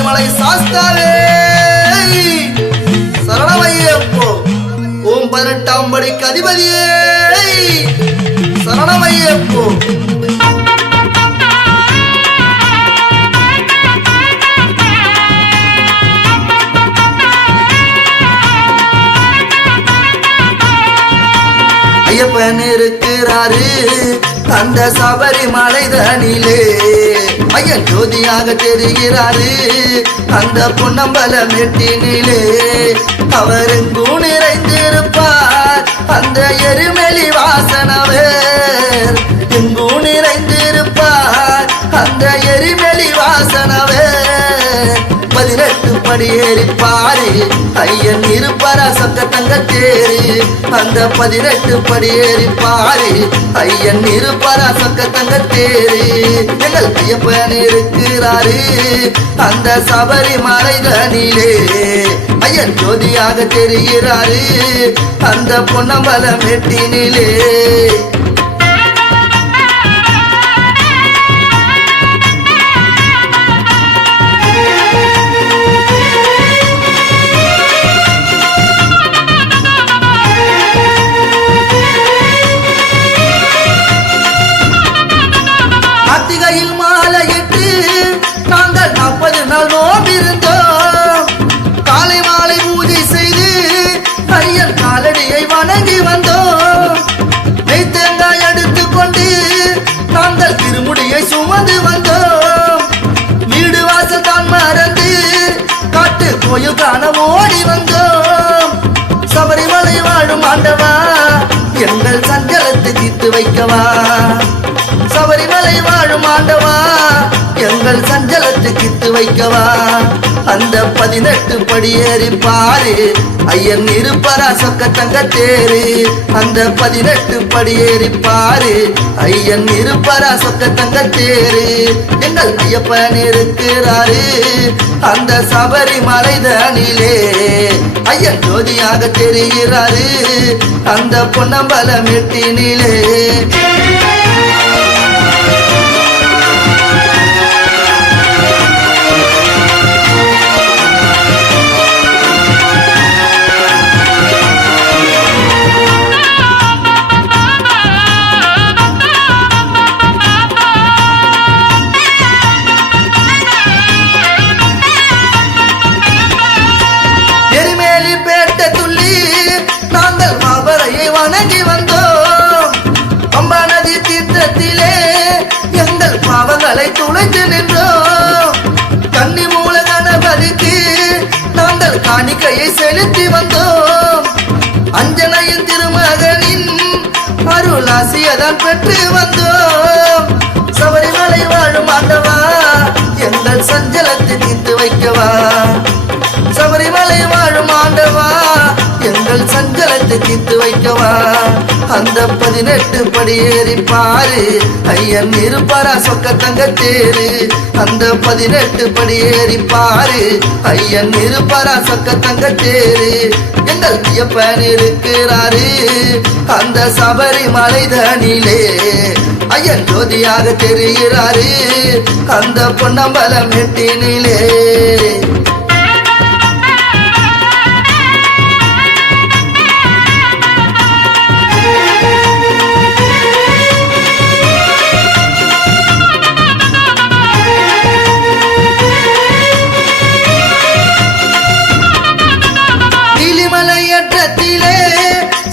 சபரிமலை சாஸ்தாவே சரணமையப்போ. ஓம் 18ஆம் படிக்கு அதிபதியே சரணமையப்போ. ஐயப்பன் இருக்கிறாரு அந்த சபரிமலை தனிலே, ஐயன் ஜோதியாக தெரிகிறாரு அந்த பொன்னம்பல மெட்டினிலே. அவர் எங்கும் நிறைந்திருப்பார் அந்த எருமெலி வாசனவர், எங்கும் நிறைந்திருப்பார் அந்த எரிமெலி வாசனவர். 18 படி ஏறிப்பாரு ஐயன் இருப்பாரா சொக்க தங்க தேரு. அந்த 18 படி ஏறிப்பாரு ஐயன் இருப்பாரா சொக்க தங்க தேரு. எங்கள் ஐயப்பன் இருக்கிறாரு அந்த சபரிமலை தனிலே, ஐயன் ஜோதியாக தெரிகிறாரு அந்த பொன்னம்பல மெட்டினிலே. கார்த்திகையில் மாலையிட்டு நாங்கள் 40 நாள் நோம்பிருந்தோம். காலை மாலை பூஜை செய்து ஐயன் காலடியை வணங்கி வந்தோம். நெய் தேங்காய் எடுத்துக்கொண்டு நாங்கள் திருமுடியை சுமந்து வந்தோம். வீடு வாசல் தான் மறந்து காட்டு கோயில் காண ஓடி வந்தோம். சபரிமலை வாழும் ஆண்டவா எங்கள் சஞ்சலத்தை தீர்த்து வைக்கவா. சபரிமலை வாழும் ஆண்டவா எங்கள் சஞ்சலத்தை தீர்த்து வைக்கவா. அந்த 18 படி ஏறி பாரு ஐயன் இருப்பாரா சொக்க தங்க தேரு. அந்த 18 படி ஏறி பாரு ஐயன் இருப்பாரா சொக்க தங்க தேரு. எங்கள் ஐயப்பன் இருக்கிறாரு அந்த சபரிமலை தனிலே, ஐயன் ஜோதியாக தெரிகிறாரு அந்த பொன்னம்பல மெட்டினிலே. வணங்கி வந்தோம் பம்பா நதி தீர்த்தத்திலே எங்கள் பாவங்களை துளைத்து நின்றோம். கன்னி மூல கணபதிக்கு நாங்கள் காணிக்கையை செலுத்தி வந்தோம். அஞ்சனையின் திருமகனின் அருளாசியதான் பெற்று வந்தோம். சபரிமலை வாழும் ஆண்டவா எங்கள் சஞ்சலத்தை தீர்த்து வைக்கவா. சபரிமலை வாழும் ஆண்டவா எங்கள் சஞ்சலத்தை தீர்த்து வைக்கவா. அந்த 18 படி ஏறி பாரு ஐயன் இருப்பாரா சொக்க தங்க தேரு. அந்த 18 படி ஏறி பாரு ஐயன் இருப்பாரா சொக்க தங்க தேரு. எங்கள் ஐயப்பன் இருக்கிறாரு அந்த சபரிமலை தனிலே, ஐயன் ஜோதியாக தெரிகிறாரு அந்த பொன்னம்பல மெட்டினிலே.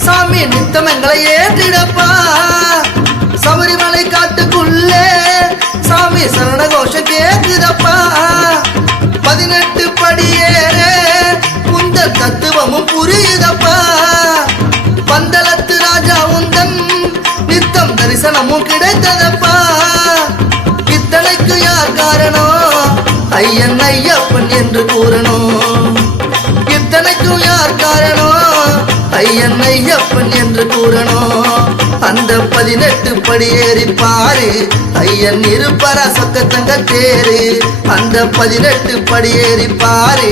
சாமி நித்தம் எங்களை ஏற்றிடப்பா. சபரிமலை காட்டுக்குள்ளே சாமி சரண கோஷம் கேக்குதப்பா. 18 படி ஏற உந்த தத்துவமும் புரியுதப்பா. பந்தளத்து ராஜா உந்தன் நித்தம் தரிசனமும் கிடைத்ததப்பா. இத்தனைக்கு யார் காரணம் ஐயன் ஐயப்பன் என்று கூறணும். இத்தனைக்கும் யார் காரணம் ஐயன் ஐயப்பன் என்று கூறணும். அந்த 18 படி ஏறி பாரு ஐயன் இருப்பாரா சொக்க தங்க தேரு. அந்த 18 படி ஏறி பாரு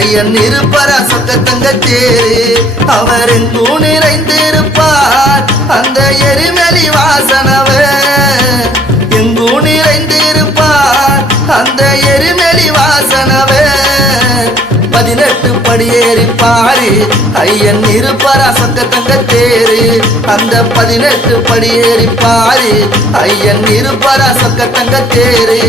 ஐயன் இருப்பாரா சொக்க தங்க தேரு. அவர் எங்கும் நிறைந்திருப்பார் அந்த எரிமெலி வாசனவர், எங்கும் நிறைந்திருப்பார் அந்த எரிமெலி வாசன. கனவே 18 படியேறி பாரு ஐயன் இருப்பாரா சொக்க தங்க தேரு அந்த 18 படியேறி பாரு ஐயன் இருப்பாரா சொக்க தங்க தேரு